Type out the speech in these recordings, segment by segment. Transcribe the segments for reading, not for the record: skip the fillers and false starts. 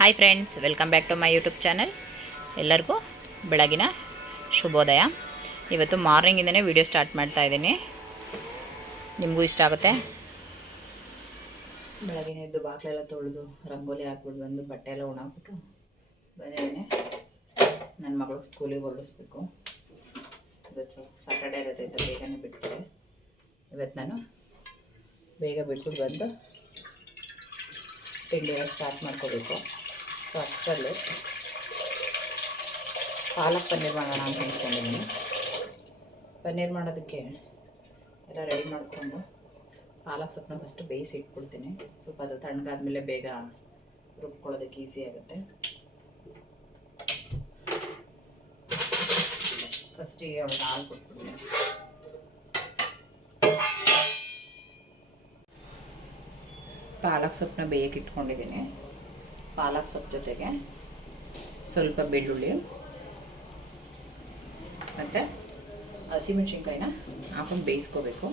Hi friends, welcome back to my YouTube channel. ಎಲ್ಲರಿಗೂ ಬೆಳಗಿನ ಶುಭೋದಯ. ಇವತ್ತು ಮಾರ್ನಿಂಗಿಂದನೇ ವಿಡಿಯೋ ಸ್ಟಾರ್ಟ್ ಮಾಡ್ತಾ ಇದ್ದೀನಿ. ನಿಮಗೂ ಇಷ್ಟ ಆಗುತ್ತೆ. ಬೆಳಗಿನ ಎದ್ದು ಬಾಗಿಲೆಲ್ಲ ತೊಳೆದು ರಂಗೋಲಿ ಹಾಕ್ಬಿಟ್ಟು ಬಂದು ಬಟ್ಟೆ ಎಲ್ಲ ಒಣಾಕ್ಬಿಟ್ಟು ಬಂದಿದ್ದೀನಿ. ನನ್ನ ಮಗಳು ಸ್ಕೂಲಿಗೆ ಹೊರಡಿಸ್ಬೇಕು. ಇವತ್ತು ಸಾಟರ್ಡೇ ಇರುತ್ತೆ ಅಂತ ಬೇಗನೆ ಬಿಡ್ತಾರೆ. ಇವತ್ತು ನಾನು ಬೇಗ ಬಿಟ್ಬಿಟ್ಟು ಬಂದು ತಿಂಡಿ ಎಲ್ಲ ಸ್ಟಾರ್ಟ್ ಮಾಡ್ಕೋಬೇಕು. ಸೊ ಅಷ್ಟರಲ್ಲಿ ಪಾಲಕ್ ಪನ್ನೀರ್ ಮಾಡೋಣ ಅಂತ ಅಂದ್ಕೊಂಡಿದ್ದೀನಿ. ಪನ್ನೀರ್ ಮಾಡೋದಕ್ಕೆ ಎಲ್ಲ ರೆಡಿ ಮಾಡಿಕೊಂಡು ಪಾಲಕ್ ಸೊಪ್ಪನ್ನ ಫಸ್ಟು ಬೇಯಿಸಿ ಇಟ್ಬಿಡ್ತೀನಿ. ಸ್ವಲ್ಪ ಅದು ತಣ್ಣಗಾದ್ಮೇಲೆ ಬೇಗ ರುಬ್ಕೊಳ್ಳೋದಕ್ಕೆ ಈಸಿ ಆಗುತ್ತೆ. ಫಸ್ಟಿಗೆ ಅವಳಿಗೆ ಹಾಲು ಕೊಟ್ಬಿಡ್ತೀನಿ. ಪಾಲಕ್ ಸೊಪ್ಪನ್ನ ಬೇಯಕ್ಕೆ ಇಟ್ಕೊಂಡಿದ್ದೀನಿ. ಪಾಲಕ್ ಸೊಪ್ಪು ಜೊತೆಗೆ ಸ್ವಲ್ಪ ಬೆಳ್ಳುಳ್ಳಿ ಮತ್ತು ಹಸಿಮೆಣ್ಸಿನ್ಕಾಯಿನ ಹಾಕೊಂಡು ಬೇಯಿಸ್ಕೋಬೇಕು.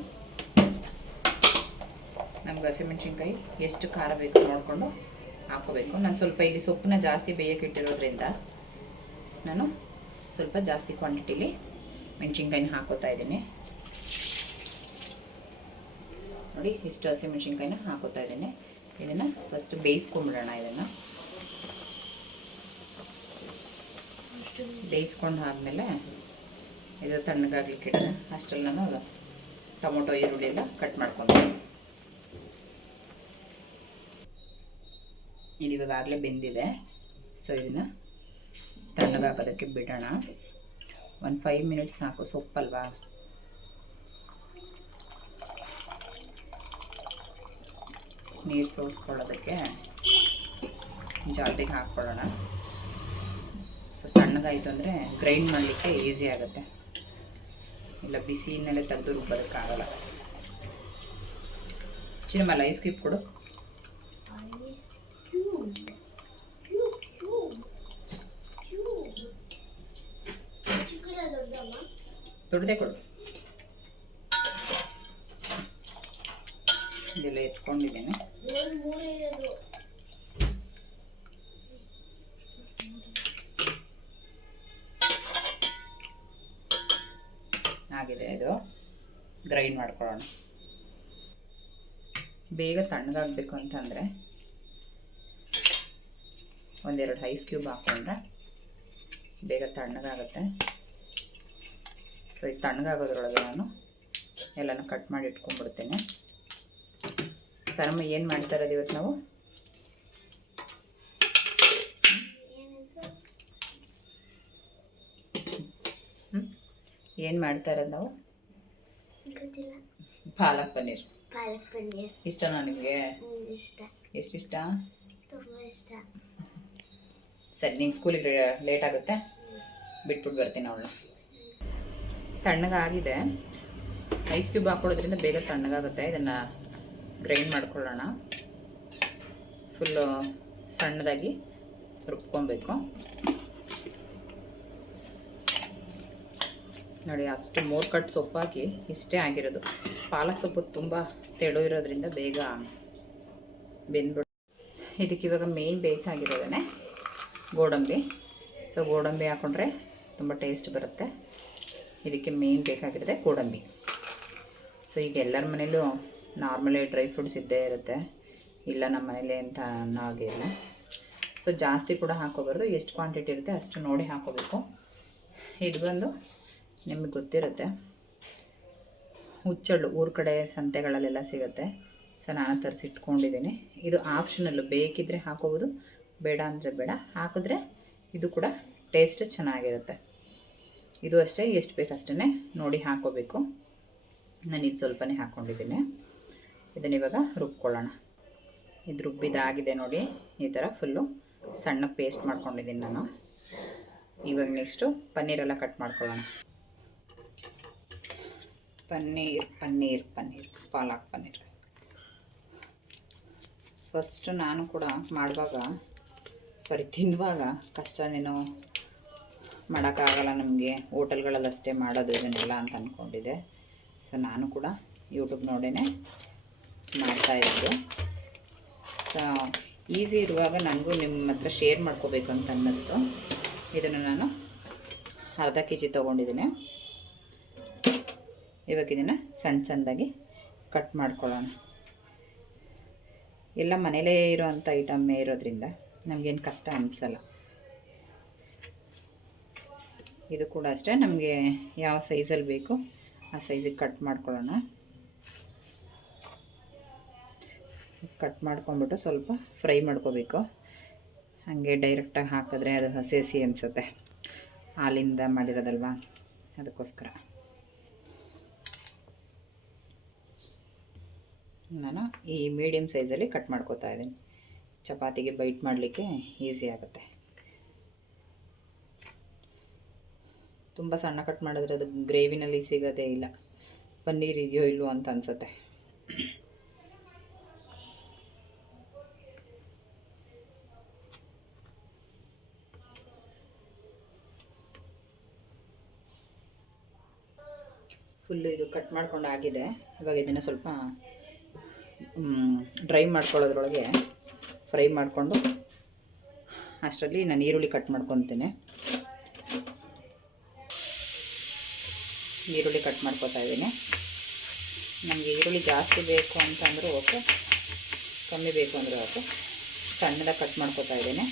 ನಮ್ಗೆ ಹಸಿಮೆಣ್ಸಿನ್ಕಾಯಿ ಎಷ್ಟು ಖಾರ ಬೇಕು ನೋಡಿಕೊಂಡು ಹಾಕ್ಕೋಬೇಕು. ನಾನು ಸ್ವಲ್ಪ ಇಲ್ಲಿ ಸೊಪ್ಪನ್ನ ಜಾಸ್ತಿ ಬೇಯಕ್ಕೆ ಇಟ್ಟಿರೋದ್ರಿಂದ ನಾನು ಸ್ವಲ್ಪ ಜಾಸ್ತಿ ಕ್ವಾಂಟಿಟಿಲಿ ಮೆಣಸಿನ್ಕಾಯಿನ ಹಾಕೋತಾ ಇದ್ದೀನಿ. ನೋಡಿ, ಇಷ್ಟು ಹಸಿಮೆಣ್ಸಿನ್ಕಾಯಿನ ಹಾಕೋತಾ ಇದ್ದೀನಿ. ಇದನ್ನು ಫಸ್ಟ್ ಬೇಯಿಸ್ಕೊಂಡ್ಬಿಡೋಣ. ಇದನ್ನು ಬೇಯಿಸ್ಕೊಂಡು ಆದಮೇಲೆ ಇದು ತಣ್ಣಗಾಗ್ಲಿಕ್ಕೆ ಇಡೋಣ. ಅಷ್ಟರಲ್ಲಿ ನಾನು ಟೊಮೊಟೊ ಈರುಳ್ಳಿ ಎಲ್ಲ ಕಟ್ ಮಾಡ್ಕೊತೀನಿ. ಇದು ಇವಾಗಲೇ ಬೆಂದಿದೆ. ಸೊ ಇದನ್ನು ತಣ್ಣಗಾಕೋದಕ್ಕೆ ಬಿಡೋಣ. ಒಂದು 5 ಮಿನಿಟ್ಸ್ ಸಾಕು. ಸೊಪ್ಪಲ್ವಾ, ನೀರು ಸೋಸ್ಕೊಳ್ಳೋದಕ್ಕೆ ಜಾರಿಗೆ ಹಾಕ್ಕೊಳ್ಳೋಣ. ಸೊ ತಣ್ಣಗಾಯಿತು ಅಂದರೆ ಗ್ರೈಂಡ್ ಮಾಡಲಿಕ್ಕೆ ಈಸಿ ಆಗುತ್ತೆ. ಇಲ್ಲ ಬಿಸಿಯಿಂದಲೇ ತೆಗೆದು ರುಬ್ಬೋದಕ್ಕಾಗಲ್ಲ. ಚಿನ್ನಮಲ್ಲ ಐಸ್ ಕ್ಯೂಬ್ ಕೊಡು. ದೊಡ್ಡದೇ ಕೊಡು. ಇದೆಲ್ಲ ಎತ್ಕೊಂಡಿದ್ದೇನೆ. ಆಗಿದೆ. ಇದು ಗ್ರೈಂಡ್ ಮಾಡ್ಕೊಳ್ಳೋಣ. ಬೇಗ ತಣ್ಣಗಾಗಬೇಕು ಅಂತಂದರೆ ಒಂದೆರಡು ಐಸ್ ಕ್ಯೂಬ್ ಹಾಕ್ಕೊಂಡ್ರೆ ಬೇಗ ತಣ್ಣಗಾಗುತ್ತೆ. ಸೊ ಇದು ತಣ್ಣಗಾಗೋದ್ರೊಳಗೆ ನಾನು ಎಲ್ಲನೂ ಕಟ್ ಮಾಡಿ ಇಟ್ಕೊಂಡ್ಬಿಡ್ತೇನೆ. ಸರಮ್ಮ ಏನು ಮಾಡ್ತಾ ಇರೋದು ಇವತ್ತು ನಾವು? ಏನು ಮಾಡ್ತಾ ಇರೋದು ನಾವು? ಪಾಲಕ್ ಪನ್ನೀರ್. ಇಷ್ಟನಾ ನಿಮಗೆ? ಎಷ್ಟಿಷ್ಟ? ಸರಿ, ನೀನು ಸ್ಕೂಲಿಗೆ ಲೇಟ್ ಆಗುತ್ತೆ, ಬಿಟ್ಬಿಟ್ಟು ಬರ್ತೀನಿ ಅವಳನ್ನ. ತಣ್ಣಗಾಗಿದೆ. ಐಸ್ ಕ್ಯೂಬ್ ಹಾಕೊಳ್ಳೋದ್ರಿಂದ ಬೇಗ ತಣ್ಣಗಾಗುತ್ತೆ. ಇದನ್ನು ಗ್ರೈಂಡ್ ಮಾಡ್ಕೊಳ್ಳೋಣ. ಫುಲ್ಲು ಸಣ್ಣದಾಗಿ ರುಬ್ಕೊಬೇಕು. ನೋಡಿ, ಅಷ್ಟು 3 ಕಟ್ ಸೊಪ್ಪು ಹಾಕಿ ಇಷ್ಟೇ ಆಗಿರೋದು. ಪಾಲಕ್ ಸೊಪ್ಪು ತುಂಬ ತೆಳು ಇರೋದ್ರಿಂದ ಬೇಗ ಬೆಂದ್ಬಿಡು. ಇದಕ್ಕೆ ಇವಾಗ ಮೇಯ್ನ್ ಬೇಕಾಗಿರೋದೇ ಗೋಡಂಬಿ. ಸೊ ಗೋಡಂಬಿ ಹಾಕ್ಕೊಂಡ್ರೆ ತುಂಬ ಟೇಸ್ಟ್ ಬರುತ್ತೆ. ಇದಕ್ಕೆ ಮೇಯ್ನ್ ಬೇಕಾಗಿರೋದೆ ಗೋಡಂಬಿ. ಸೊ ಈಗ ಎಲ್ಲರ ಮನೇಲೂ ನಾರ್ಮಲಿ ಡ್ರೈ ಫ್ರೂಟ್ಸ್ ಇದ್ದೇ ಇರುತ್ತೆ. ಇಲ್ಲ ನಮ್ಮ ಮನೇಲಿ ಅಂತ ಅನ್ನೋ ಹಾಗೆ ಇಲ್ಲ. ಸೊ ಜಾಸ್ತಿ ಕೂಡ ಹಾಕೋಬಾರ್ದು. ಎಷ್ಟು ಕ್ವಾಂಟಿಟಿ ಇರುತ್ತೆ ಅಷ್ಟು ನೋಡಿ ಹಾಕೋಬೇಕು. ಇದು ಬಂದು ನಿಮಗೆ ಗೊತ್ತಿರುತ್ತೆ, ಹುಚ್ಚಳ್ಳು ಊರ ಕಡೆ ಸಂತೆಗಳಲ್ಲೆಲ್ಲ ಸಿಗುತ್ತೆ. ಸೊ ನಾನು ತರಿಸಿಟ್ಕೊಂಡಿದ್ದೀನಿ. ಇದು ಆಪ್ಷನಲ್ಲು, ಬೇಕಿದ್ದರೆ ಹಾಕೋಬೋದು, ಬೇಡ ಅಂದರೆ ಬೇಡ. ಹಾಕಿದ್ರೆ ಇದು ಕೂಡ ಟೇಸ್ಟ್ ಚೆನ್ನಾಗಿರುತ್ತೆ. ಇದು ಅಷ್ಟೇ, ಎಷ್ಟು ಬೇಕಷ್ಟೇ ನೋಡಿ ಹಾಕೋಬೇಕು. ನಾನು ಇದು ಸ್ವಲ್ಪನೇ ಹಾಕ್ಕೊಂಡಿದ್ದೀನಿ. ಇದನ್ನು ಇವಾಗ ರುಬ್ಕೊಳ್ಳೋಣ. ಇದು ರುಬ್ಬಿದಾಗಿದೆ ನೋಡಿ. ಈ ಥರ ಫುಲ್ಲು ಸಣ್ಣಗೆ ಪೇಸ್ಟ್ ಮಾಡ್ಕೊಂಡಿದ್ದೀನಿ ನಾನು. ಇವಾಗ ನೆಕ್ಸ್ಟು ಪನ್ನೀರೆಲ್ಲ ಕಟ್ ಮಾಡ್ಕೊಳ್ಳೋಣ. ಪನ್ನೀರ್ ಪಾಲಕ್ ಪನ್ನೀರ್. ಫಸ್ಟು ನಾನು ಕೂಡ ತಿನ್ನುವಾಗ ಕಷ್ಟನೇನೋ ಮಾಡೋಕ್ಕಾಗಲ್ಲ ನಮಗೆ, ಹೋಟೆಲ್ಗಳಲ್ಲಿ ಅಷ್ಟೇ ಮಾಡೋದು ಇದನ್ನೆಲ್ಲ ಅಂತ ಅಂದ್ಕೊಂಡಿದ್ದೆ. ಸೊ ನಾನು ಕೂಡ ಯೂಟ್ಯೂಬ್ ನೋಡೇ ಮಾಡ್ತಾಯಿದ್ದು. ಸೊ ಈಸಿ ಇರುವಾಗ ನನಗೂ ನಿಮ್ಮ ಹತ್ರ ಶೇರ್ ಮಾಡ್ಕೋಬೇಕು ಅಂತ ಅನ್ನಿಸ್ತು. ಇದನ್ನು ನಾನು ಅರ್ಧ kg ತೊಗೊಂಡಿದ್ದೀನಿ. ಇವಾಗ ಇದನ್ನು ಸಣ್ಣ ಸಣ್ಣದಾಗಿ ಕಟ್ ಮಾಡ್ಕೊಳ್ಳೋಣ. ಎಲ್ಲ ಮನೇಲೇ ಇರೋವಂಥ ಐಟಮ್ಮೇ ಇರೋದ್ರಿಂದ ನಮಗೇನು ಕಷ್ಟ ಅನಿಸಲ್ಲ. ಇದು ಕೂಡ ಅಷ್ಟೇ, ನಮಗೆ ಯಾವ ಸೈಜಲ್ಲಿ ಬೇಕು ಆ ಸೈಜಿಗೆ ಕಟ್ ಮಾಡ್ಕೊಳ್ಳೋಣ. ಕಟ್ ಮಾಡ್ಕೊಂಬಿಟ್ಟು ಸ್ವಲ್ಪ ಫ್ರೈ ಮಾಡ್ಕೋಬೇಕು. ಹಾಗೆ ಡೈರೆಕ್ಟಾಗಿ ಹಾಕಿದ್ರೆ ಅದು ಹಸಿ ಅನಿಸುತ್ತೆ, ಹಾಲಿಂದ ಮಾಡಿರೋದಲ್ವ, ಅದಕ್ಕೋಸ್ಕರ ನಾನು ಈ ಮೀಡಿಯಮ್ ಸೈಜಲ್ಲಿ ಕಟ್ ಮಾಡ್ಕೋತಾ ಇದ್ದೀನಿ. ಚಪಾತಿಗೆ ಬೈಟ್ ಮಾಡಲಿಕ್ಕೆ ಈಸಿ ಆಗುತ್ತೆ. ತುಂಬ ಸಣ್ಣ ಕಟ್ ಮಾಡಿದ್ರೆ ಅದು ಗ್ರೇವಿನಲ್ಲಿ ಸಿಗೋದೇ ಇಲ್ಲ. ಪನ್ನೀರ್ ಇದೆಯೋ ಇಲ್ವೋ ಅಂತ ಅನಿಸುತ್ತೆ. ಫುಲ್ಲು ಇದು ಕಟ್ ಮಾಡ್ಕೊಂಡು ಆಗಿದೆ. ಇವಾಗ ಇದನ್ನು ಸ್ವಲ್ಪ ಡ್ರೈ ಮಾಡ್ಕೊಳ್ಳೋದ್ರೊಳಗೆ ಫ್ರೈ ಮಾಡಿಕೊಂಡು ಅಷ್ಟರಲ್ಲಿ ನಾನು ಈರುಳ್ಳಿ ಕಟ್ ಮಾಡ್ಕೊತೀನಿ. ಈರುಳ್ಳಿ ಕಟ್ ಮಾಡ್ಕೊತಾ ಇದ್ದೀನಿ. ನನಗೆ ಈರುಳ್ಳಿ ಜಾಸ್ತಿ ಬೇಕು ಅಂತಂದರೂ ಓಕೆ, ಕಮ್ಮಿ ಬೇಕು ಅಂದರೆ ಓಕೆ. ಸಣ್ಣದಾಗಿ ಕಟ್ ಮಾಡ್ಕೊತಾ ಇದ್ದೀನಿ.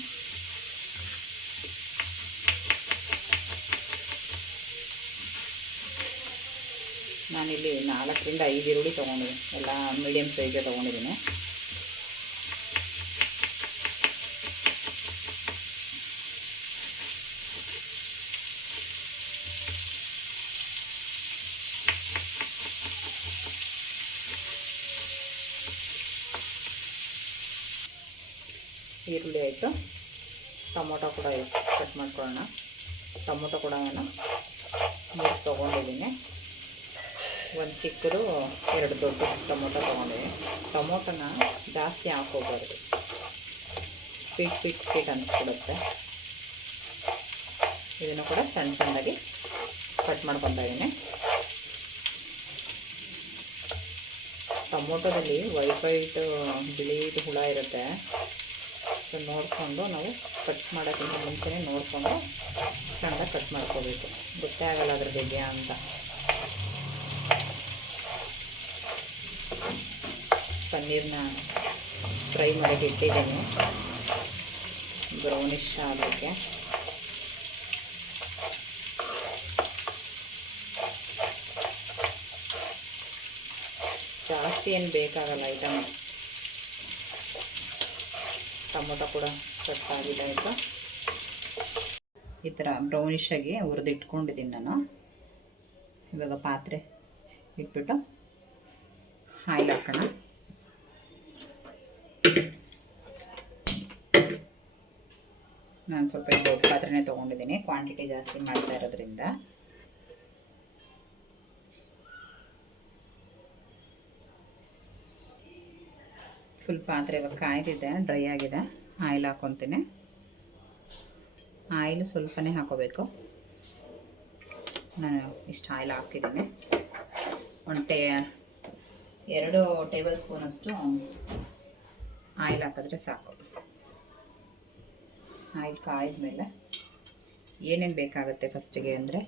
ನಾನಿಲ್ಲಿ 4 ರಿಂದ 5 ಈರುಳ್ಳಿ ತೊಗೊಂಡಿದ್ದೀನಿ. ಎಲ್ಲ ಮೀಡಿಯಮ್ ಸೈಜೇ ತೊಗೊಂಡಿದ್ದೀನಿ. ಈರುಳ್ಳಿ ಆಯಿತು. ಟೊಮೊಟೊ ಕೂಡ ಕಟ್ ಮಾಡ್ಕೊಳ್ಳೋಣ. ಟೊಮೊಟೊ ಕೂಡ ನಾನು 3 ತೊಗೊಂಡಿದ್ದೀನಿ. ಒಂದು ಚಿಕ್ಕದು, 2 ದೊಡ್ಡ ಟೊಮೊಟೊ ತೊಗೊಂಡಿದ್ದೀನಿ. ಟೊಮೊಟೊನ ಜಾಸ್ತಿ ಹಾಕೋಬಾರ್ದು, ಸ್ವೀಟ್ ಅನಿಸ್ಬಿಡುತ್ತೆ. ಇದನ್ನು ಕೂಡ ಸಣ್ಣ ಸಣ್ಣದಾಗಿ ಕಟ್ ಮಾಡ್ಕೊತಾ ಇದ್ದೀನಿ. ಟೊಮೊಟೊದಲ್ಲಿ ವೈಟ್ ಬಿಳಿದು ಹುಳ ಇರುತ್ತೆ. ಸೊ ನೋಡಿಕೊಂಡು ನಾವು ಕಟ್ ಮಾಡೋಕ್ಕಿಂತ ಮುಂಚೆನೇ ನೋಡಿಕೊಂಡು ಸಣ್ಣದಾಗಿ ಕಟ್ ಮಾಡ್ಕೋಬೇಕು. ಗೊತ್ತೇ ಆಗಲ್ಲ ಅದ್ರ ಬಗ್ಗೆ ಅಂತ. ಪನ್ನೀರನ್ನ ಫ್ರೈ ಮಾಡೋಕ್ಕೆ ಇಟ್ಟಿದ್ದೀನಿ, ಬ್ರೌನಿಷ್ ಆಗೋಕ್ಕೆ. ಜಾಸ್ತಿ ಏನು ಬೇಕಾಗಲ್ಲ ಐಟಮ್. ಟೊಮೊಟೊ ಕೂಡ ಕಟ್ ಆಗಿದೆ ಆಯಿತು. ಈ ಥರ ಬ್ರೌನಿಷ್ ಆಗಿ ಹುರಿದಿಟ್ಕೊಂಡಿದ್ದೀನಿ ನಾನು. ಇವಾಗ ಪಾತ್ರೆ ಇಟ್ಬಿಟ್ಟು ಆಯಿಲ್ ಹಾಕೋಣ. ನಾನು ಸ್ವಲ್ಪ ದೊಡ್ಡ ಪಾತ್ರೆನೇ ತೊಗೊಂಡಿದ್ದೀನಿ, ಕ್ವಾಂಟಿಟಿ ಜಾಸ್ತಿ ಮಾಡ್ತಾ ಇರೋದ್ರಿಂದ. ಫುಲ್ ಪಾತ್ರೆ ಇವಾಗ ಕಾಯ್ದಿದೆ, ಡ್ರೈ ಆಗಿದೆ. ಆಯಿಲ್ ಹಾಕ್ಕೊತೀನಿ. ಆಯಿಲ್ ಸ್ವಲ್ಪನೇ ಹಾಕೋಬೇಕು. ನಾನು ಇಷ್ಟು ಆಯಿಲ್ ಹಾಕಿದ್ದೀನಿ. 2 ಟೇಬಲ್ ಸ್ಪೂನಷ್ಟು ಆಯಿಲ್ ಹಾಕಿದ್ರೆ ಸಾಕು. ಆಯಿಲ್ ಕಾಯ್ದ ಮೇಲೆ ಏನೇನು ಬೇಕಾಗುತ್ತೆ ಫಸ್ಟಿಗೆ ಅಂದರೆ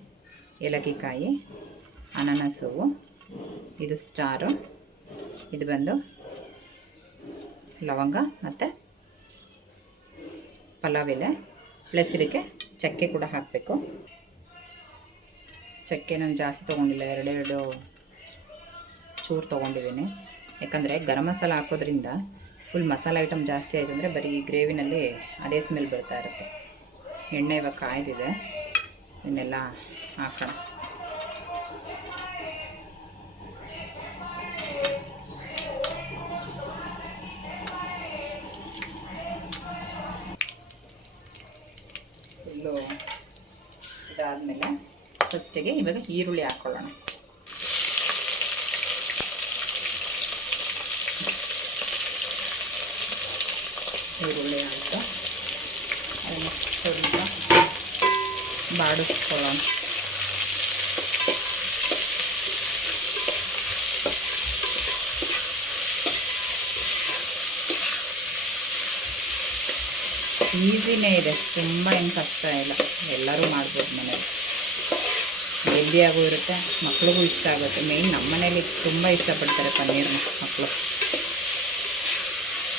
ಏಲಕ್ಕಿ ಕಾಯಿ, ಅನಾನಸ್ ಹೂವು, ಇದು ಸ್ಟಾರು, ಇದು ಬಂದು ಲವಂಗ ಮತ್ತು ಪಲಾವ್ ಎಲೆ, ಪ್ಲಸ್ ಇದಕ್ಕೆ ಚಕ್ಕೆ ಕೂಡ ಹಾಕಬೇಕು. ಚಕ್ಕೆ ನಾನು ಜಾಸ್ತಿ ತೊಗೊಂಡಿಲ್ಲ, 2 ಚೂರು ತೊಗೊಂಡಿದ್ದೀನಿ. ಯಾಕಂದರೆ ಗರಂ ಮಸಾಲ ಹಾಕೋದ್ರಿಂದ ಫುಲ್ ಮಸಾಲೆ ಐಟಮ್ ಜಾಸ್ತಿ ಆಯಿತು ಅಂದರೆ ಬರೀ ಗ್ರೇವಿನಲ್ಲಿ ಅದೇ ಸ್ಮೆಲ್ ಬರ್ತಾ ಇರುತ್ತೆ. ಎಣ್ಣೆ ಇವಾಗ ಕಾಯ್ದಿದೆ, ಇದನ್ನೆಲ್ಲ ಹಾಕೋಣ. ಫುಲ್ಲು ಇದಾದಮೇಲೆ ಫಸ್ಟಿಗೆ ಇವಾಗ ಈರುಳ್ಳಿ ಹಾಕ್ಕೊಳ್ಳೋಣ. ಈರುಳ್ಳಿ ಹಾಕಿ ಅದನ್ನು ಸ್ವಲ್ಪ ಬಾಡಿಸ್ಕೊಳ್ಳೋಣ. ಈಸಿನೇ ಇದೆ, ತುಂಬ ಏನು ಕಷ್ಟ ಇಲ್ಲ, ಎಲ್ಲರೂ ಮಾಡ್ಬೋದು ಮನೇಲಿ. ಹೆಲ್ದಿಯಾಗೂ ಇರುತ್ತೆ, ಮಕ್ಳಿಗೂ ಇಷ್ಟ ಆಗುತ್ತೆ. ಮೇಯ್ನ್ ನಮ್ಮ ಮನೇಲಿ ತುಂಬ ಇಷ್ಟಪಡ್ತಾರೆ ಪನ್ನೀರ್ನ ಮಕ್ಕಳು.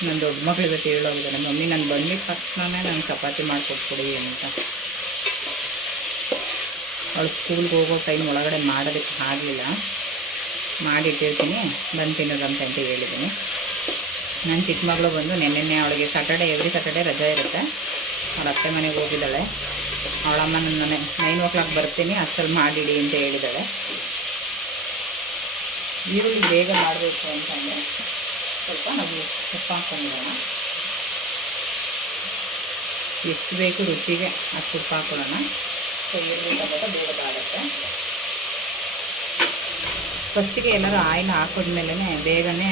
ನನ್ನ ದೊಡ್ಡ ಮಕ್ಳು ಇವತ್ತು ಹೇಳೋಗಿದ್ದಾರೆ, ಮಮ್ಮಿ ನಾನು ಬಂದಿದ್ದ ತಕ್ಷಣವೇ ನಾನು ಚಪಾತಿ ಮಾಡಿಕೊಟ್ಕೊಡಿ ಅಂತ. ಅವಳು ಸ್ಕೂಲ್ಗೆ ಹೋಗೋ ಟೈಮ್ ಒಳಗಡೆ ಮಾಡೋದಕ್ಕೆ ಆಗಲಿಲ್ಲ, ಮಾಡಿಟ್ಟಿರ್ತೀನಿ ಬಂದು ತಿನ್ನೋದಂತ ಅಂತ ಹೇಳಿದ್ದೀನಿ. ನನ್ನ ಚಿಕ್ಕ ಮಗಳು ಬಂದು ನೆನ್ನೆ ಅವಳಿಗೆ ಎವ್ರಿ ಸ್ಯಾಟರ್ಡೆ ರಜೆ ಇರುತ್ತೆ, ಅವಳ ಅತ್ತೆ ಮನೆಗೆ ಹೋಗಿದ್ದಾಳೆ. ಅವಳಮ್ಮ ನನ್ನ 9 o'clock ಬರ್ತೀನಿ ಅಷ್ಟಲ್ಲಿ ಮಾಡಿಡಿ ಅಂತ ಹೇಳಿದ್ದಾಳೆ. ಈರುಳ್ಳಿ ಬೇಗ ಮಾಡಬೇಕು ಅಂತಂದರೆ ಸ್ವಲ್ಪ ನಾವು ಉಪ್ಪು ಹಾಕ್ಕೊಂಡಿರೋಣ. ಎಷ್ಟು ಬೇಕು ರುಚಿಗೆ ಅಷ್ಟು ಉಪ್ಪು ಹಾಕೊಳ್ಳೋಣ. ಸೊ ಈರುಳ್ಳಿ ಟೊಮೆಟೊ ಬೇಗ ಬಾಗುತ್ತೆ. ಫಸ್ಟಿಗೆ ಎಲ್ಲರೂ ಆಯಿಲ್ ಹಾಕಿದ್ಮೇಲೆ ಬೇಗನೆ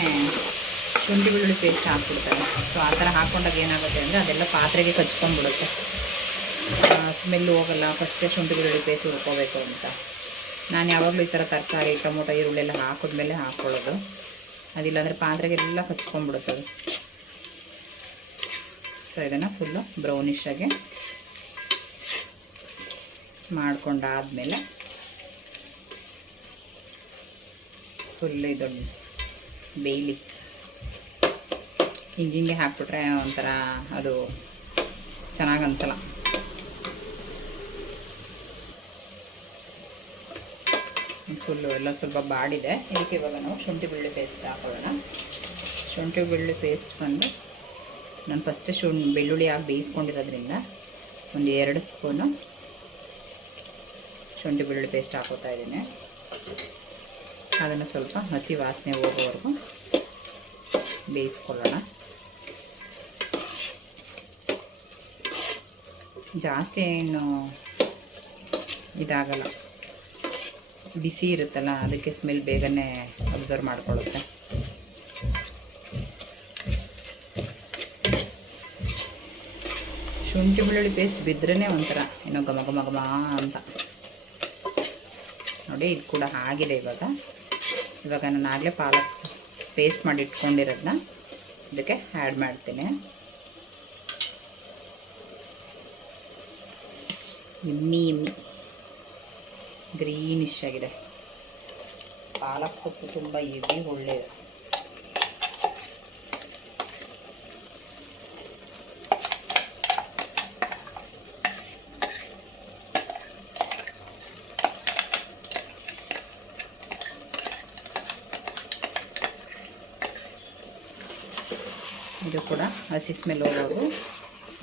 ಶುಂಠಿ ಬೆಳ್ಳುಳ್ಳಿ ಪೇಸ್ಟ್ ಹಾಕ್ಬಿಡ್ತಾರೆ. ಸೊ ಆ ಥರ ಹಾಕ್ಕೊಂಡಾಗ ಏನಾಗುತ್ತೆ ಅಂದರೆ ಅದೆಲ್ಲ ಪಾತ್ರೆಗೆ ಕಚ್ಕೊಂಡ್ಬಿಡುತ್ತೆ, ಸ್ಮೆಲ್ಲು ಹೋಗಲ್ಲ. ಫಸ್ಟೇ ಶುಂಠಿ ಬೆಳ್ಳುಳ್ಳಿ ಪೇಸ್ಟ್ ಹುರ್ಕೋಬೇಕು ಅಂತ. ನಾನು ಯಾವಾಗಲೂ ಈ ಥರ ತರಕಾರಿ ಟೊಮೊಟೊ ಈರುಳ್ಳಿ ಎಲ್ಲ ಹಾಕಿದ್ಮೇಲೆ ಹಾಕ್ಕೊಳ್ಳೋದು, ಅದಿಲ್ಲಾಂದರೆ ಪಾತ್ರೆಗೆಲ್ಲ ಕಚ್ಕೊಂಡ್ಬಿಡುತ್ತದು. ಸೊ ಇದನ್ನು ಫುಲ್ಲು ಬ್ರೌನಿಷಾಗಿ ಮಾಡ್ಕೊಂಡಾದಮೇಲೆ ಫುಲ್ ಇದು ಬೇಯ್ಲಿ ಹಿಂಗೆ ಹಾಕ್ಬಿಟ್ರೆ ಒಂಥರ ಅದು ಚೆನ್ನಾಗಿ ಅನಿಸಲ್ಲ. ಫುಲ್ಲು ಎಲ್ಲ ಸ್ವಲ್ಪ ಬಾಡಿದೆ. ಇದಕ್ಕೆ ಇವಾಗ ನಾವು ಶುಂಠಿ ಬೆಳ್ಳುಳ್ಳಿ ಪೇಸ್ಟ್ ಹಾಕೊಳ್ಳೋಣ. ಶುಂಠಿ ಬೆಳ್ಳುಳ್ಳಿ ಪೇಸ್ಟ್ ಬಂದು ನಾನು ಫಸ್ಟೇ ಬೆಳ್ಳುಳ್ಳಿ ಹಾಕಿ ಬೇಯಿಸ್ಕೊಂಡಿರೋದ್ರಿಂದ ಒಂದು 2 ಸ್ಪೂನು ಶುಂಠಿ ಬೆಳ್ಳುಳ್ಳಿ ಪೇಸ್ಟ್ ಹಾಕೋತಾ ಇದ್ದೀನಿ. ಅದನ್ನು ಸ್ವಲ್ಪ ಹಸಿ ವಾಸನೆ ಹೋಗೋವರೆಗೂ ಬೇಯಿಸ್ಕೊಳ್ಳೋಣ. ಜಾಸ್ತಿ ಏನು ಇದಾಗಲ್ಲ, ಬಿಸಿ ಇರುತ್ತಲ್ಲ ಅದಕ್ಕೆ ಸ್ಮೆಲ್ ಬೇಗನೆ ಅಬ್ಸರ್ವ್ ಮಾಡ್ಕೊಳ್ಳುತ್ತೆ. ಶುಂಠಿ ಬೆಳ್ಳುಳ್ಳಿ ಪೇಸ್ಟ್ ಬಿದ್ರೇ ಒಂಥರ ಏನೋ ಘಮ ಘಮ ಘಮ ಅಂತ. ನೋಡಿ ಇದು ಕೂಡ ಆಗಿದೆ. ಇವಾಗ ನಾನು ಆಗಲೇ ಪಾಲಕ್ ಪೇಸ್ಟ್ ಮಾಡಿ ಇಟ್ಕೊಂಡಿರೋದನ್ನ ಇದಕ್ಕೆ ಆ್ಯಡ್ ಮಾಡ್ತೀನಿ. ಎಮ್ಮಿ ಗ್ರೀನಿಶ್ ಆಗಿದೆ. ಪಾಲಕ್ ಸೊಪ್ಪು ತುಂಬ ಹೆವಿ ಒಳ್ಳೆಯದು. ಇದು ಕೂಡ ಹಸಿ ಸ್ಮೆಲ್ ಹೋಗೋದು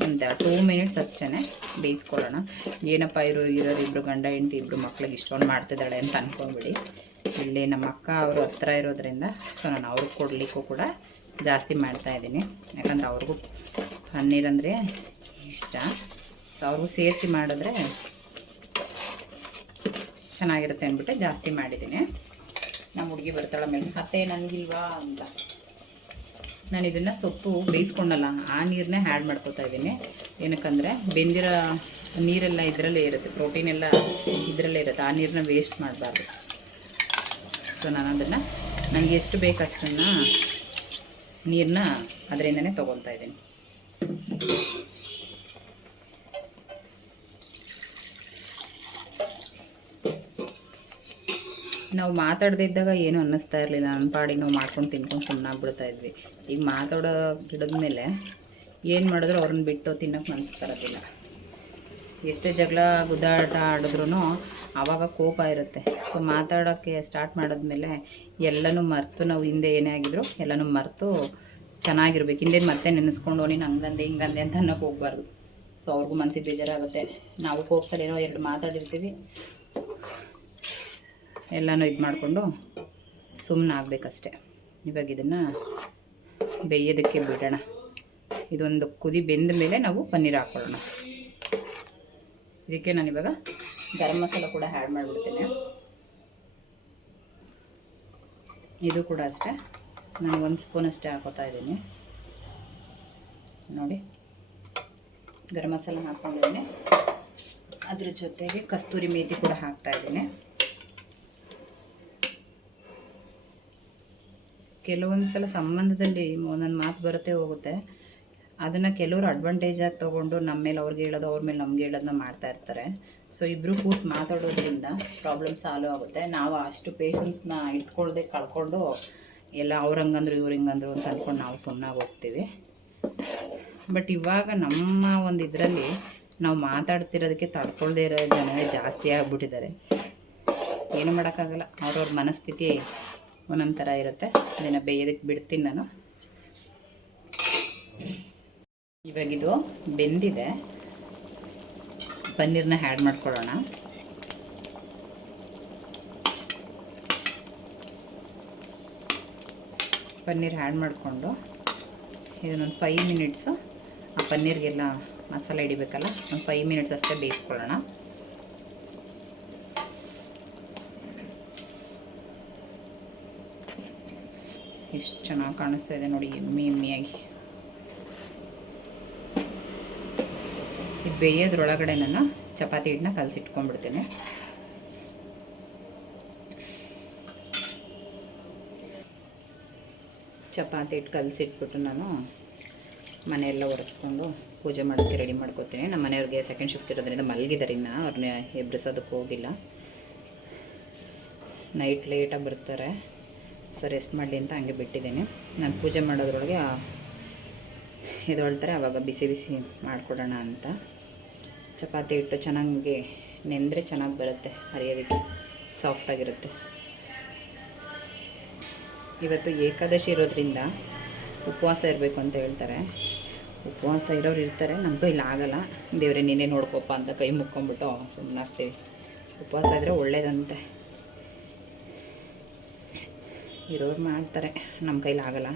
ಒಂದು 2 minutes ಅಷ್ಟೇ ಬೇಯಿಸ್ಕೊಳ್ಳೋಣ. ಏನಪ್ಪ ಇಬ್ಬರು ಗಂಡ ಹೆಂಡತಿ ಇಬ್ಬರು ಮಕ್ಳಿಗೆ ಇಷ್ಟೊಂದು ಮಾಡ್ತಿದ್ದಾಳೆ ಅಂತ ಅಂದ್ಕೊಂಡ್ಬಿಡಿ. ಇಲ್ಲಿ ನಮ್ಮ ಅಕ್ಕ ಅವರು ಹತ್ರ ಇರೋದ್ರಿಂದ ಸೊ ನಾನು ಅವ್ರಿಗೆ ಕೊಡಲಿಕ್ಕೂ ಕೂಡ ಜಾಸ್ತಿ ಮಾಡ್ತಾಯಿದ್ದೀನಿ. ಯಾಕಂದರೆ ಅವ್ರಿಗೂ ಪನ್ನೀರ್ ಅಂದರೆ ಇಷ್ಟ. ಸೊ ಅವ್ರಿಗೂ ಸೇರಿಸಿ ಮಾಡಿದ್ರೆ ಚೆನ್ನಾಗಿರುತ್ತೆ ಅಂದ್ಬಿಟ್ಟು ಜಾಸ್ತಿ ಮಾಡಿದ್ದೀನಿ. ನಮ್ಮ ಹುಡುಗಿ ಬರ್ತಾಳೆ ಮೇಲೆ ಅತ್ತೆ ನನಗಿಲ್ವಾ ಅಂತ. ನಾನು ಇದನ್ನು ಸೊಪ್ಪು ಬೇಯಿಸ್ಕೊಂಡಲ್ಲ ಆ ನೀರನ್ನೇ ಆ್ಯಡ್ ಮಾಡ್ಕೊತಾ ಇದ್ದೀನಿ. ಏನಕ್ಕಂದರೆ ಬೆಂದಿರೋ ನೀರೆಲ್ಲ ಇದರಲ್ಲೇ ಇರುತ್ತೆ, ಪ್ರೋಟೀನ್ ಎಲ್ಲ ಇದರಲ್ಲೇ ಇರುತ್ತೆ. ಆ ನೀರನ್ನ ವೇಸ್ಟ್ ಮಾಡಬಾರ್ದು. ಸೊ ನಾನು ಅದನ್ನು ನನಗೆ ಎಷ್ಟು ಬೇಕಷ್ಟನ್ನು ನೀರನ್ನ ಅದರಿಂದನೇ ತೊಗೊತಾ ಇದ್ದೀನಿ. ನಾವು ಮಾತಾಡದೇ ಇದ್ದಾಗ ಏನೂ ಅನ್ನಿಸ್ತಾ ಇರಲಿಲ್ಲ, ನನ್ನ ಪಾಡಿಗೆ ನಾವು ಮಾಡ್ಕೊಂಡು ತಿನ್ಕೊಂಡು ಸುಮ್ಮನಾಗ್ಬಿಡ್ತಾ ಇದ್ವಿ. ಈಗ ಮಾತಾಡೋ ಗಿಡದ ಮೇಲೆ ಏನು ಮಾಡಿದ್ರು ಅವ್ರನ್ನ ಬಿಟ್ಟು ತಿನ್ನೋಕೆ ಮನಸ್ಸು ಬರೋದಿಲ್ಲ. ಎಷ್ಟೇ ಜಗಳ ಗುದ್ದಾಟ ಆಡಿದ್ರೂ ಆವಾಗ ಕೋಪ ಇರುತ್ತೆ. ಸೊ ಮಾತಾಡೋಕ್ಕೆ ಸ್ಟಾರ್ಟ್ ಮಾಡಿದ್ಮೇಲೆ ಎಲ್ಲನೂ ಮರೆತು ನಾವು ಹಿಂದೆ ಏನೇ ಆಗಿದ್ರು ಎಲ್ಲನೂ ಮರೆತು ಚೆನ್ನಾಗಿರ್ಬೇಕು. ಹಿಂದೆ ಮತ್ತೆ ನೆನೆಸ್ಕೊಂಡು ನೀನು ಹಂಗಂದೆ ಹಿಂಗಂದೆ ಅಂತ ಅನ್ನೋಕೆ ಹೋಗ್ಬಾರ್ದು. ಸೊ ಅವ್ರಿಗೂ ಮನಸ್ಸಿಗೆ ಬೇಜಾರಾಗುತ್ತೆ. ನಾವು ಕೋಪದಲ್ಲಿ ಏನೋ 2 ಮಾತಾಡಿರ್ತೀವಿ, ಎಲ್ಲನೂ ಇದು ಮಾಡಿಕೊಂಡು ಸುಮ್ಮನೆ ಆಗಬೇಕಷ್ಟೆ. ಇವಾಗ ಇದನ್ನು ಬೇಯೋದಕ್ಕೆ ಬಿಡೋಣ. ಇದೊಂದು ಕುದಿ ಬೆಂದ ಮೇಲೆ ನಾವು ಪನ್ನೀರ್ ಹಾಕ್ಕೊಳ್ಳೋಣ. ಇದಕ್ಕೆ ನಾನಿವಾಗ ಗರಂ ಮಸಾಲ ಕೂಡ ಆ್ಯಡ್ ಮಾಡಿಬಿಡ್ತೀನಿ. ಇದು ಕೂಡ ಅಷ್ಟೇ ನಾನು 1 ಸ್ಪೂನ್ ಅಷ್ಟೇ ಹಾಕೋತಾ ಇದ್ದೀನಿ. ನೋಡಿ ಗರಂ ಮಸಾಲ ಹಾಕ್ಕೊಂಡಿದ್ದೀನಿ. ಅದ್ರ ಜೊತೆಗೆ ಕಸ್ತೂರಿ ಮೇಥಿ ಕೂಡ ಹಾಕ್ತಾಯಿದ್ದೀನಿ. ಕೆಲವೊಂದು ಸಲ ಸಂಬಂಧದಲ್ಲಿ ಒಂದೊಂದು ಮಾತು ಬರುತ್ತೆ ಹೋಗುತ್ತೆ. ಅದನ್ನು ಕೆಲವರು ಅಡ್ವಾಂಟೇಜಾಗಿ ತೊಗೊಂಡು ನಮ್ಮ ಮೇಲೆ ಅವ್ರಿಗೆ ಹೇಳೋದು, ಅವ್ರ ಮೇಲೆ ನಮ್ಗೆ ಹೇಳೋದನ್ನ ಮಾಡ್ತಾ ಇರ್ತಾರೆ. ಸೊ ಇಬ್ಬರು ಕೂತು ಮಾತಾಡೋದ್ರಿಂದ ಪ್ರಾಬ್ಲಮ್ ಸಾಲ್ವ್ ಆಗುತ್ತೆ. ನಾವು ಅಷ್ಟು ಪೇಷನ್ಸ್ನ ಇಟ್ಕೊಳ್ದೆ ಕಳ್ಕೊಂಡು ಎಲ್ಲ ಅವ್ರು ಹಂಗಂದ್ರು ಇವ್ರು ಹಿಂಗಂದ್ರು ಅಂತ ಅಂದ್ಕೊಂಡು ನಾವು ಸುಮ್ಮನಾಗಿ ಹೋಗ್ತೀವಿ. ಬಟ್ ಇವಾಗ ನಮ್ಮ ಒಂದು ಇದರಲ್ಲಿ ನಾವು ಮಾತಾಡ್ತಿರೋದಕ್ಕೆ ತಡ್ಕೊಳ್ದೇ ಇರೋ ಜನವೇ ಜಾಸ್ತಿ ಆಗಿಬಿಟ್ಟಿದ್ದಾರೆ. ಏನು ಮಾಡೋಕ್ಕಾಗಲ್ಲ, ಅವ್ರವ್ರ ಮನಸ್ಥಿತಿ ಒಂದೊಂದು ಥರ ಇರುತ್ತೆ. ಅದನ್ನು ಬೇಯೋದಕ್ಕೆ ಬಿಡ್ತೀನಿ ನಾನು. ಇವಾಗಿದು ಬೆಂದಿದೆ, ಪನ್ನೀರನ್ನ ಆ್ಯಡ್ ಮಾಡ್ಕೊಳ್ಳೋಣ. ಪನ್ನೀರ್ ಆ್ಯಡ್ ಮಾಡಿಕೊಂಡು ಇದನ್ನೊಂದು 5 ಮಿನಿಟ್ಸು ಆ ಪನ್ನೀರ್ಗೆಲ್ಲ ಮಸಾಲೆ ಹಿಡಿಬೇಕಲ್ಲ, ಒಂದು 5 ಮಿನಿಟ್ಸ್ ಅಷ್ಟೇ ಬೇಯಿಸ್ಕೊಳ್ಳೋಣ. ಎಷ್ಟು ಚೆನ್ನಾಗಿ ಕಾಣಿಸ್ತಾ ಇದೆ ನೋಡಿ, ಎಮ್ಮಿಯಾಗಿ. ಇದು ಬೇಯೋದ್ರೊಳಗಡೆ ನಾನು ಚಪಾತಿ ಹಿಟ್ಟನ್ನ ಕಲಸಿಟ್ಕೊಂಡ್ಬಿಡ್ತೇನೆ. ಚಪಾತಿ ಹಿಟ್ಟು ಕಲಸಿಟ್ಬಿಟ್ಟು ನಾನು ಮನೆಯೆಲ್ಲ ಒರೆಸ್ಕೊಂಡು ಪೂಜೆ ಮಾಡೋಕ್ಕೆ ರೆಡಿ ಮಾಡ್ಕೋತೀನಿ. ನಮ್ಮ ಮನೆಯವ್ರಿಗೆ ಸೆಕೆಂಡ್ ಶಿಫ್ಟ್ ಇರೋದ್ರಿಂದ ಮಲಗಿದ್ದಾರೆ, ಇನ್ನು ಅವ್ರನ್ನ ಎಬ್ಬಿಸೋದಕ್ಕೆ ಹೋಗಿಲ್ಲ. ನೈಟ್ ಲೇಟಾಗಿ ಬರ್ತಾರೆ, ಸೊ ರೆಸ್ಟ್ ಮಾಡಲಿ ಅಂತ ಹಂಗೆ ಬಿಟ್ಟಿದ್ದೀನಿ. ನಾನು ಪೂಜೆ ಮಾಡೋದ್ರೊಳಗೆ ಎದ್ದೇಳ್ತಾರೆ, ಆವಾಗ ಬಿಸಿ ಬಿಸಿ ಮಾಡಿಕೊಡೋಣ ಅಂತ. ಚಪಾತಿ ಹಿಟ್ಟು ಚೆನ್ನಾಗಿ ನೆಂದರೆ ಚೆನ್ನಾಗಿ ಬರುತ್ತೆ, ಅರಿಯೋದಕ್ಕೆ ಸಾಫ್ಟಾಗಿರುತ್ತೆ. ಇವತ್ತು ಏಕಾದಶಿ ಇರೋದ್ರಿಂದ ಉಪವಾಸ ಇರಬೇಕು ಅಂತ ಹೇಳ್ತಾರೆ. ಉಪವಾಸ ಇರೋರು ಇರ್ತಾರೆ, ನಮ್ಮ ಕೈಲಿ ಆಗಲ್ಲ. ದೇವರೇ ನೀನೇ ನೋಡ್ಕೊಪ್ಪ ಅಂತ ಕೈ ಮುಕ್ಕೊಂಬಿಟ್ಟು ಸುಮ್ಮನಾಗ್ತೀವಿ. ಉಪವಾಸ ಇದ್ದರೆ ಒಳ್ಳೇದಂತೆ, ಇರೋರು ಮಾಡ್ತಾರೆ, ನಮ್ಮ ಕೈಲಿ ಆಗಲ್ಲ.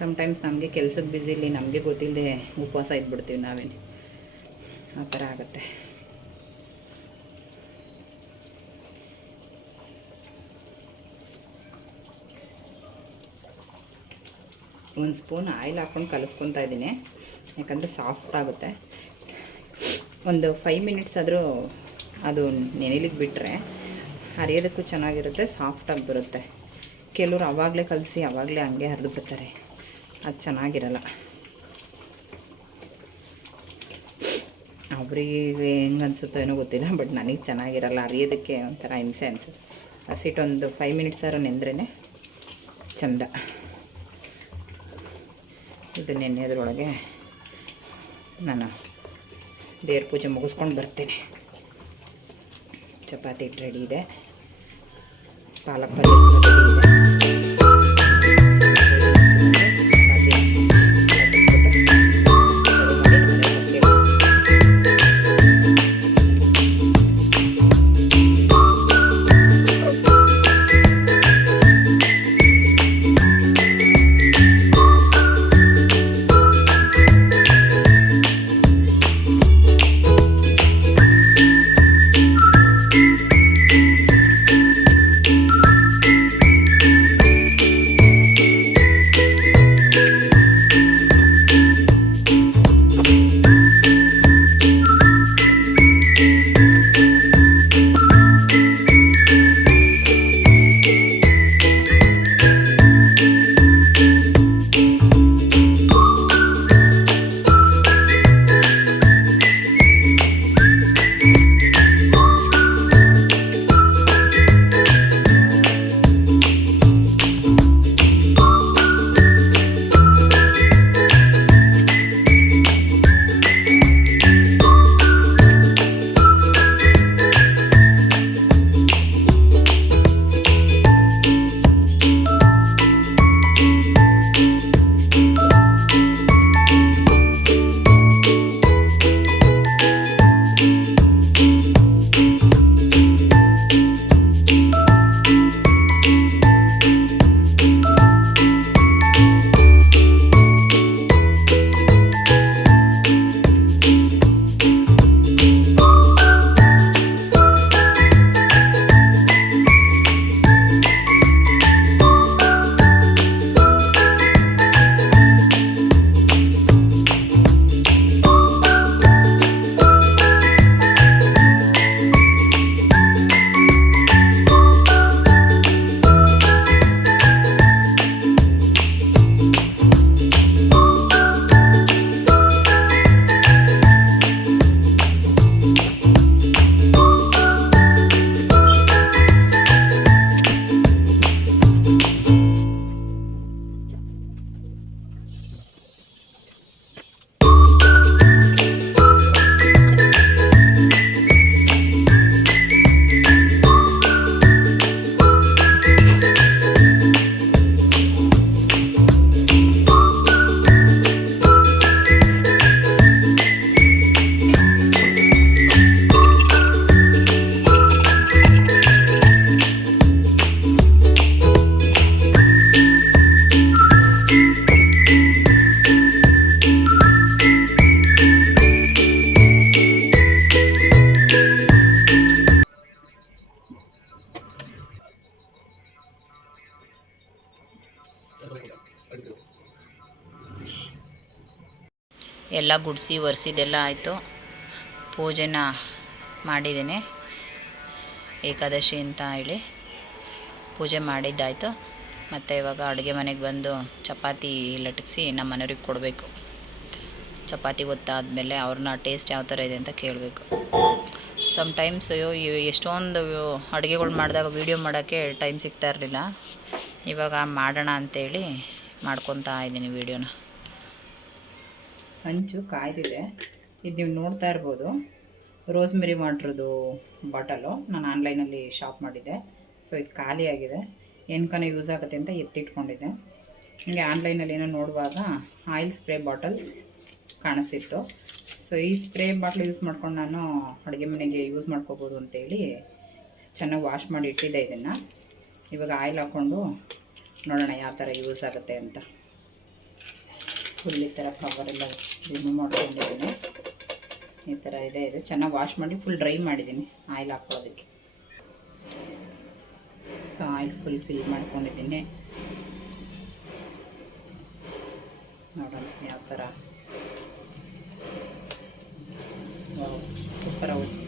ಸಮ್ಟೈಮ್ಸ್ ನಮಗೆ ಕೆಲಸದ ಬ್ಯುಸಿಲಿ ನಮಗೆ ಗೊತ್ತಿಲ್ಲದೆ ಉಪವಾಸ ಇದ್ಬಿಡ್ತೀವಿ ನಾವೇನು, ಆ ಥರ ಆಗುತ್ತೆ. ಒಂದು ಸ್ಪೂನ್ ಆಯಿಲ್ ಹಾಕ್ಕೊಂಡು ಕಲಿಸ್ಕೊತಾ ಇದ್ದೀನಿ, ಯಾಕಂದರೆ ಸಾಫ್ಟ್ ಆಗುತ್ತೆ. ಒಂದು 5 ಮಿನಿಟ್ಸ್ ಆದರೂ ಅದು ನೆನೆಲಿಕ್ಕೆ ಬಿಟ್ಟರೆ ಅರಿಯೋದಕ್ಕೂ ಚೆನ್ನಾಗಿರುತ್ತೆ, ಸಾಫ್ಟಾಗಿ ಬರುತ್ತೆ. ಕೆಲವರು ಆವಾಗಲೇ ಕಲಸಿ ಆವಾಗಲೇ ಹಂಗೆ ಹರಿದು ಬಿಡ್ತಾರೆ, ಅದು ಚೆನ್ನಾಗಿರಲ್ಲ. ಅವ್ರಿಗೆ ಹೆಂಗೆ ಅನಿಸುತ್ತೋ ಏನೋ ಗೊತ್ತಿಲ್ಲ, ಬಟ್ ನನಗೆ ಚೆನ್ನಾಗಿರಲ್ಲ, ಅರಿಯೋದಕ್ಕೆ ಒಂಥರ ಹಿಂಸೆ ಅನಿಸುತ್ತೆ. ಹಸಿಟ್ಟೊಂದು 5 ಮಿನಿಟ್ಸ್ ಆದ್ರೂ ನೆಂದ್ರೇ ಚಂದ. ಇದು ನೆನೆಯೋದ್ರೊಳಗೆ ನಾನು ದೇವ್ರ ಪೂಜೆ ಮುಗಿಸ್ಕೊಂಡು ಬರ್ತೀನಿ. ಚಪಾತಿ ಹಿಟ್ಟು ರೆಡಿ ಇದೆ, ಪಾಲಕ್ ಪನ್ನೀರ್ ರೆಡಿ ಇದೆ. ಎಲ್ಲ ಗುಡಿಸಿ ಒರೆಸಿದೆಲ್ಲ ಆಯಿತು. ಪೂಜೆನ ಮಾಡಿದ್ದೀನಿ, ಏಕಾದಶಿ ಅಂತ ಹೇಳಿ ಪೂಜೆ ಮಾಡಿದ್ದಾಯಿತು. ಮತ್ತು ಇವಾಗ ಅಡುಗೆ ಮನೆಗೆ ಬಂದು ಚಪಾತಿ ಲಟ್ಟಿಸಿ ನಮ್ಮ ಮನೆಯವ್ರಿಗೆ ಕೊಡಬೇಕು. ಚಪಾತಿ ಒತ್ತಾದಮೇಲೆ ಅವ್ರನ್ನ ಟೇಸ್ಟ್ ಯಾವ ಥರ ಇದೆ ಅಂತ ಕೇಳಬೇಕು. ಸಮ್ಟೈಮ್ಸ್ ಎಷ್ಟೊಂದು ಅಡುಗೆಗಳು ಮಾಡಿದಾಗ ವೀಡಿಯೋ ಮಾಡೋಕ್ಕೆ ಟೈಮ್ ಸಿಗ್ತಾ ಇರಲಿಲ್ಲ. ಇವಾಗ ಮಾಡೋಣ ಅಂಥೇಳಿ ಮಾಡ್ಕೊತಾ ಇದ್ದೀನಿ ವೀಡಿಯೋನ. ಹಂಚು ಕಾಯ್ದಿದೆ. ಇದು ನೀವು ನೋಡ್ತಾ ಇರ್ಬೋದು, ರೋಸ್ಮೆರಿ ವಾಟ್ರದ್ದು ಬಾಟಲು ನಾನು ಆನ್ಲೈನಲ್ಲಿ ಶಾಪ್ ಮಾಡಿದ್ದೆ. ಸೊ ಇದು ಖಾಲಿಯಾಗಿದೆ, ಏನಕ್ಕನ ಯೂಸ್ ಆಗುತ್ತೆ ಅಂತ ಎತ್ತಿಟ್ಕೊಂಡಿದ್ದೆ. ಹೀಗೆ ಆನ್ಲೈನಲ್ಲಿ ಏನೋ ನೋಡುವಾಗ ಆಯಿಲ್ ಸ್ಪ್ರೇ ಬಾಟಲ್ಸ್ ಕಾಣಿಸ್ತಿತ್ತು. ಸೊ ಈ ಸ್ಪ್ರೇ ಬಾಟ್ಲ್ ಯೂಸ್ ಮಾಡ್ಕೊಂಡು ನಾನು ಅಡುಗೆ ಮನೆಗೆ ಯೂಸ್ ಮಾಡ್ಕೋಬೋದು ಅಂತೇಳಿ ಚೆನ್ನಾಗಿ ವಾಶ್ ಮಾಡಿ ಇಟ್ಟಿದ್ದೆ. ಇದನ್ನು ಇವಾಗ ಆಯಿಲ್ ಹಾಕ್ಕೊಂಡು ನೋಡೋಣ ಯಾವ ಥರ ಯೂಸ್ ಆಗುತ್ತೆ ಅಂತ. ಫುಲ್ ಈ ಥರ ಕವರೆಲ್ಲ ರಿಮೂವ್ ಮಾಡ್ಕೊಂಡಿದ್ದೀನಿ. ಈ ಥರ ಇದೆ. ಇದು ಚೆನ್ನಾಗಿ ವಾಶ್ ಮಾಡಿ ಫುಲ್ ಡ್ರೈ ಮಾಡಿದ್ದೀನಿ ಆಯಿಲ್ ಹಾಕೋದಕ್ಕೆ. ಸೊ ಆಯಿಲ್ ಫುಲ್ ಫಿಲ್ ಮಾಡ್ಕೊಂಡಿದ್ದೀನಿ. ನೋಡೋಣ ಯಾವ ಥರ. ಸೂಪರ್ ಆಗುತ್ತೆ.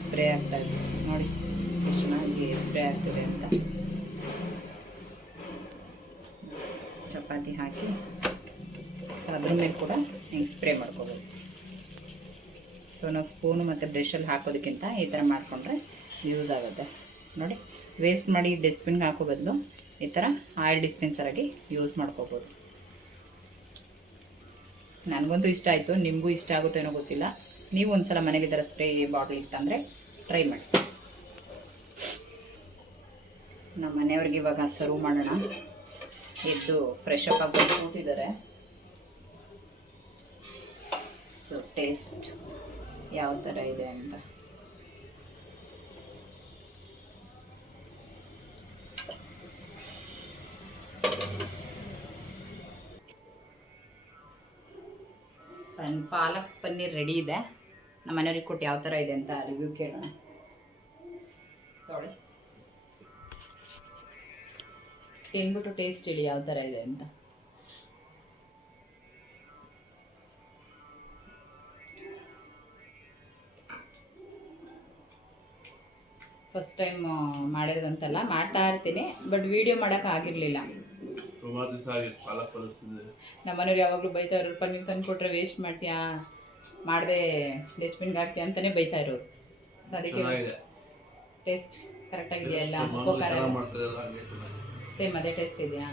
ಸ್ಪ್ರೇ ಆಗ್ತಾಯಿದೆ ನೋಡಿ ಎಷ್ಟು ಚೆನ್ನಾಗಿ ಸ್ಪ್ರೇ ಆಗ್ತಿದೆ ಅಂತ. ಚಪಾತಿ ಹಾಕಿ ಸೊ ಅದ್ರ ಮೇಲೆ ಕೂಡ ಹಿಂಗೆ ಸ್ಪ್ರೇ ಮಾಡ್ಕೋಬೋದು. ಸೊ ನಾವು ಸ್ಪೂನು ಮತ್ತು ಬ್ರಷಲ್ಲಿ ಹಾಕೋದಕ್ಕಿಂತ ಈ ಥರ ಮಾಡಿಕೊಂಡ್ರೆ ಯೂಸ್ ಆಗುತ್ತೆ ನೋಡಿ. ವೇಸ್ಟ್ ಮಾಡಿ ಡಸ್ಟ್ಬಿನ್ಗೆ ಹಾಕೋ ಬದಲು ಈ ಥರ ಆಯಿಲ್ ಡಿಸ್ಪೆನ್ಸರಾಗಿ ಯೂಸ್ ಮಾಡ್ಕೋಬೋದು. ನನಗಂತೂ ಇಷ್ಟ ಆಯಿತು, ನಿಮಗೂ ಇಷ್ಟ ಆಗುತ್ತೋ ಏನೋ ಗೊತ್ತಿಲ್ಲ. ನೀವು ಒಂದು ಸಲ ಮನೇಲಿ ಈ ಥರ ಸ್ಪ್ರೇ ಬಾಟ್ಲ್ ಇತ್ತಂದರೆ ಟ್ರೈ ಮಾಡಿ. ನಮ್ಮ ಮನೆಯವ್ರಿಗೆ ಇವಾಗ ಸರ್ವ್ ಮಾಡೋಣ. ಎದ್ದು ಫ್ರೆಶ್ ಅಪ್ ಆಗಿ ಕೂತಿದ್ದಾರೆ. ಸೊ ಟೇಸ್ಟ್ ಯಾವ ಥರ ಇದೆ ಅಂತ. ಪಾಲಕ್ ಪನ್ನೀರ್ ರೆಡಿ ಇದೆ. ನಮ್ಮ ಮನೆಯವ್ರಿಗೆ ಕೊಟ್ಟು ಯಾವ ಥರ ಇದೆ ಅಂತ ರಿವ್ಯೂ ಕೇಳೋಣ. ನೋಡಿ ತಿಂದ್ಬಿಟ್ಟು ಟೇಸ್ಟ್ ಹೇಳಿ ಯಾವ ಥರ ಇದೆ ಅಂತ. ಫಸ್ಟ್ ಟೈಮ್ ಮಾಡಿರೋದಂತಲ್ಲ, ಮಾಡ್ತಾ ಇರ್ತೀನಿ, ಬಟ್ ವಿಡಿಯೋ ಮಾಡೋಕ್ಕಾಗಿರಲಿಲ್ಲ. ನಮ್ಮ ಮನೆಯವ್ರು ಯಾವಾಗಲೂ ಬೈತಾ ಇರೋರು, ಪನ್ನೀರ್ ತಂದು ಕೊಟ್ಟರೆ ವೇಸ್ಟ್ ಮಾಡ್ತೀಯಾ, ಮಾಡದೆ ಡಸ್ಟ್ಬಿನ್ಗೆ ಹಾಕ್ತೀಯ ಅಂತಲೇ ಬೈತಾ ಇರೋರು. ಸೊ ಅದಕ್ಕೆ ಟೇಸ್ಟ್ ಕರೆಕ್ಟಾಗಿದೆಯಾ ಎಲ್ಲ, ಉಪ್ಪು ಖಾರ ಸೇಮ್ ಅದೇ ಟೇಸ್ಟ್ ಇದೆಯಾ,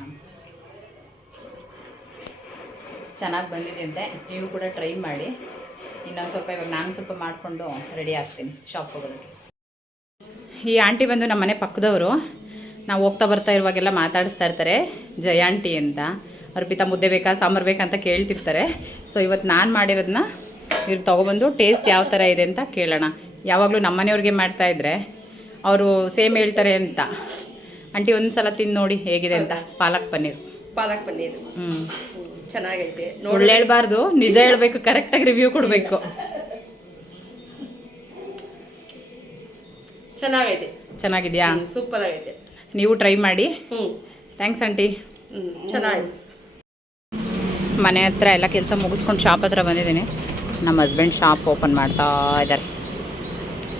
ಚೆನ್ನಾಗಿ ಬಂದಿದೆ ಅಂತೆ. ನೀವು ಕೂಡ ಟ್ರೈ ಮಾಡಿ. ಇನ್ನೊಂದು ಸ್ವಲ್ಪ ಇವಾಗ ನಾನು ಸ್ವಲ್ಪ ಮಾಡಿಕೊಂಡು ರೆಡಿ ಆಗ್ತೀನಿ ಶಾಪ್ ಹೋಗೋದಕ್ಕೆ. ಈ ಆಂಟಿ ಬಂದು ನಮ್ಮ ಮನೆ ಪಕ್ಕದವರು. ನಾವು ಹೋಗ್ತಾ ಬರ್ತಾ ಇರುವಾಗೆಲ್ಲ ಮಾತಾಡಿಸ್ತಾ ಇರ್ತಾರೆ ಜಯ ಆಂಟಿ ಅಂತ. ಅರ್ಪಿತಾ ಮುದ್ದೆ ಬೇಕಾ ಸಾಂಬಾರು ಬೇಕಾ ಅಂತ ಕೇಳ್ತಿರ್ತಾರೆ. ಸೊ ಇವತ್ತು ನಾನು ಮಾಡಿರೋದನ್ನ ಇವ್ರು ತೊಗೊಬಂದು ಟೇಸ್ಟ್ ಯಾವ ಥರ ಇದೆ ಅಂತ ಕೇಳೋಣ. ಯಾವಾಗಲೂ ನಮ್ಮ ಮನೆಯವ್ರಿಗೆ ಮಾಡ್ತಾಯಿದ್ರೆ ಅವರು ಸೇಮ್ ಹೇಳ್ತಾರೆ ಅಂತ. ಆಂಟಿ ಒಂದು ಸಲ ತಿಂದು ನೋಡಿ ಹೇಗಿದೆ ಅಂತ. ಪಾಲಕ್ ಪನ್ನೀರ್ ಚೆನ್ನಾಗೈತೆ. ಸುಳ್ಳು ಹೇಳ್ಬಾರ್ದು, ನಿಜ ಹೇಳಬೇಕು, ಕರೆಕ್ಟಾಗಿ ರಿವ್ಯೂ ಕೊಡಬೇಕು. ಚೆನ್ನಾಗಿದೆಯಾ? ಸೂಪರ್ ಆಗೈತೆ. ನೀವು ಟ್ರೈ ಮಾಡಿ. Thanks aunty. ಚೆನ್ನಾಗಿದೆ. ಮನೆ ಹತ್ರ ಎಲ್ಲ ಕೆಲಸ ಮುಗಿಸ್ಕೊಂಡು ಶಾಪ್ ಹತ್ರ ಬಂದಿದ್ದೀನಿ. ನಮ್ಮ ಹಸ್ಬೆಂಡ್ ಶಾಪ್ ಓಪನ್ ಮಾಡ್ತಾ ಇದ್ದಾರೆ.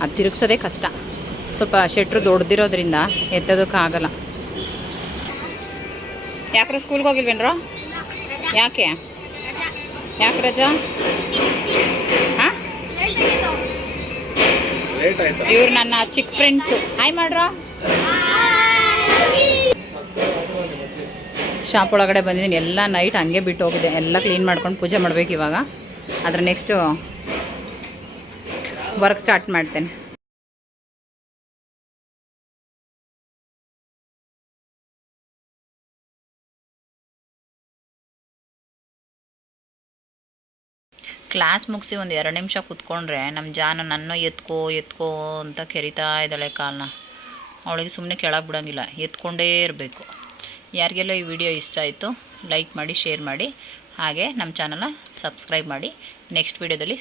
ಅದು ತಿರುಗಿಸೋದೇ ಕಷ್ಟ. ಸ್ವಲ್ಪ ಶೆಟ್ರು ದೊಡ್ಡದಿರೋದ್ರಿಂದ ಎತ್ತೋದಕ್ಕಾಗಲ್ಲ. ಯಾಕ್ರ ಸ್ಕೂಲ್ಗೆ ಹೋಗಿಲ್ವೇನ್ರ? ಯಾಕೆ ರಜಾ? ಹಾಂ, ಇವ್ರು ನನ್ನ ಚಿಕ್ಕ ಫ್ರೆಂಡ್ಸು. ಹಾಯ್ ಮಾಡ್ರ. ಶಾಪ್ ಒಳಗಡೆ ಬಂದಿದ್ದೀನಿ. ಎಲ್ಲ ನೈಟ್ ಹಂಗೆ ಬಿಟ್ಟು ಹೋಗಿದೆ. ಎಲ್ಲ ಕ್ಲೀನ್ ಮಾಡ್ಕೊಂಡು ಪೂಜೆ ಮಾಡಬೇಕು ಇವಾಗ. ಅದ್ರ ನೆಕ್ಸ್ಟು ವರ್ಕ್ ಸ್ಟಾರ್ಟ್ ಮಾಡ್ತೇನೆ. ಕ್ಲಾಸ್ ಮುಗಿಸಿ ಒಂದು 2 ನಿಮಿಷ ಕೂತ್ಕೊಂಡ್ರೆ ನಮ್ಮ ಜಾನ ನನ್ನ ಎತ್ಕೋ ಅಂತ ಕೆರಿತಾ ಇದ್ದಾಳೆ ಕಾಲನ್ನ. ಅವಳಿಗೆ ಸುಮ್ಮನೆ ಕೆಳಗೆ ಬಿಡೋಂಗಿಲ್ಲ, ಎತ್ಕೊಂಡೇ ಇರಬೇಕು. ಯಾರಿಗೆಲ್ಲ ಈ ವಿಡಿಯೋ ಇಷ್ಟ ಆಯಿತು ಲೈಕ್ ಮಾಡಿ, ಶೇರ್ ಮಾಡಿ, ಹಾಗೆ ನಮ್ಮ ಚಾನಲ್ನ ಸಬ್ಸ್ಕ್ರೈಬ್ ಮಾಡಿ. ನೆಕ್ಸ್ಟ್ ವಿಡಿಯೋದಲ್ಲಿ